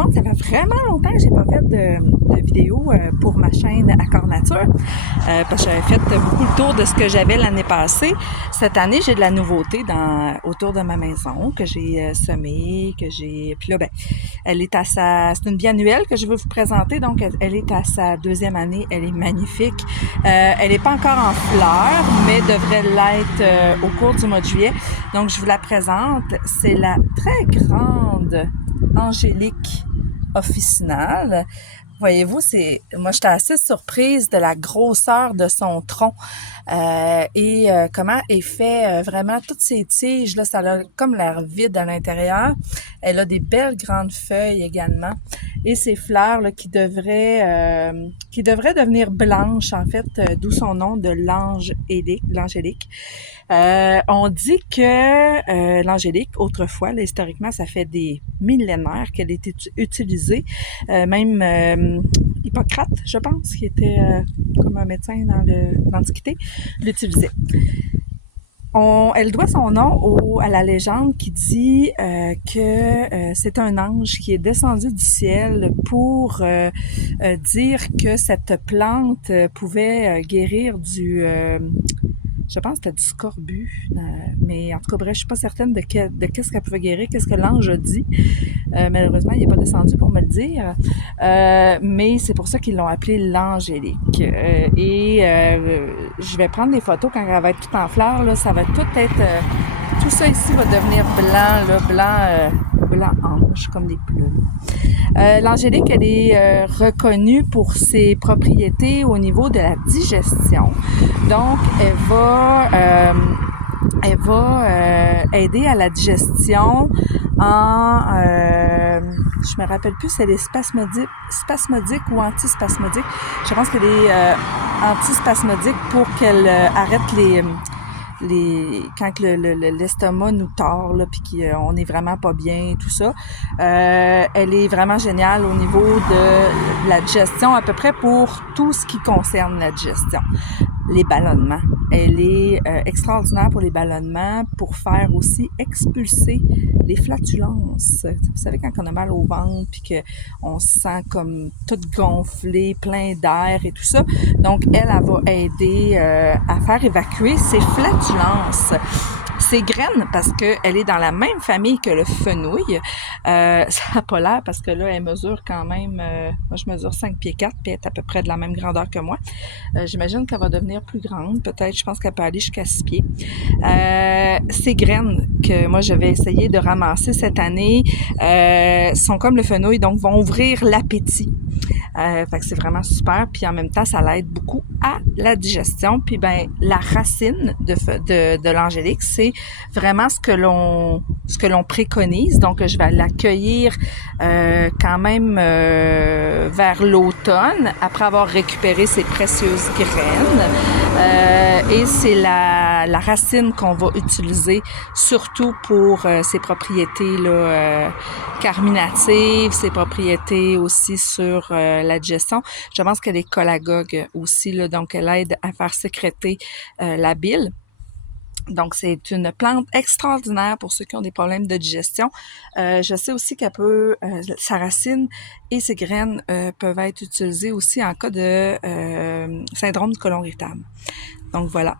monde, ça fait vraiment longtemps que j'ai pas fait de vidéo pour ma chaîne Accord Nature, parce que j'avais fait beaucoup le tour de ce que j'avais l'année passée. Cette année, j'ai de la nouveauté autour de ma maison que j'ai semée, puis là, ben, c'est une biannuelle que je veux vous présenter, donc elle est à sa 2e année, elle est magnifique. Elle n'est pas encore en fleurs, mais devrait l'être au cours du mois de juillet. Donc, je vous la présente. C'est la très grande Angélique officinale. Voyez-vous, moi j'étais assez surprise de la grosseur de son tronc et comment elle fait vraiment toutes ses tiges là, ça a comme l'air vide à l'intérieur. Elle a des belles grandes feuilles également et ses fleurs là, qui devraient devenir blanches en fait, d'où son nom de l'angélique. On dit que l'angélique, autrefois, là, historiquement, ça fait des millénaires qu'elle était utilisée. Même Hippocrate, je pense, qui était comme un médecin dans l'Antiquité, l'utilisait. Elle doit son nom à la légende qui dit que c'est un ange qui est descendu du ciel pour dire que cette plante pouvait guérir je pense que c'était du scorbut, mais en tout cas, bref, je suis pas certaine de qu'est-ce qu'elle pouvait guérir, qu'est-ce que l'ange a dit. Malheureusement, il n'est pas descendu pour me le dire, mais c'est pour ça qu'ils l'ont appelé l'angélique. Je vais prendre des photos quand elle va être toute en fleurs, là, ça va tout être... tout ça ici va devenir blanc, là, blanc ange, comme des plumes. L'angélique, elle est reconnue pour ses propriétés au niveau de la digestion. Donc, elle va aider à la digestion je me rappelle plus si elle est spasmodique ou antispasmodique. Je pense qu'elle est antispasmodique pour qu'elle arrête quand l'estomac nous tord là, puis qu'on est vraiment pas bien, tout ça. Elle est vraiment géniale au niveau de la digestion, à peu près pour tout ce qui concerne la digestion. Les ballonnements. Elle est extraordinaire pour les ballonnements, pour faire aussi expulser les flatulences. Vous savez, quand on a mal au ventre puis qu'on se sent comme tout gonflé, plein d'air et tout ça. Donc, elle va aider à faire évacuer ces flatulences. Ses graines, parce qu'elle est dans la même famille que le fenouil. Ça n'a pas l'air parce que là, elle mesure quand même... moi, je mesure 5 pieds 4, puis elle est à peu près de la même grandeur que moi. J'imagine qu'elle va devenir plus grande. Peut-être, je pense qu'elle peut aller jusqu'à 6 pieds. Ces graines que moi, je vais essayer de ramasser cette année sont comme le fenouil, donc vont ouvrir l'appétit. Fait que c'est vraiment super. Puis en même temps, ça l'aide beaucoup à la digestion. Puis ben la racine de l'angélique, c'est vraiment ce que l'on préconise. Donc je vais l'accueillir quand même vers l'automne, après avoir récupéré ses précieuses graines. Et c'est la racine qu'on va utiliser surtout pour ses propriétés là, carminatives, ses propriétés aussi sur la digestion. Je pense qu'elle est cholagogue aussi, là, donc elle aide à faire sécréter la bile. Donc, c'est une plante extraordinaire pour ceux qui ont des problèmes de digestion. Je sais aussi sa racine et ses graines peuvent être utilisées aussi en cas de syndrome du côlon irritable. Donc, voilà.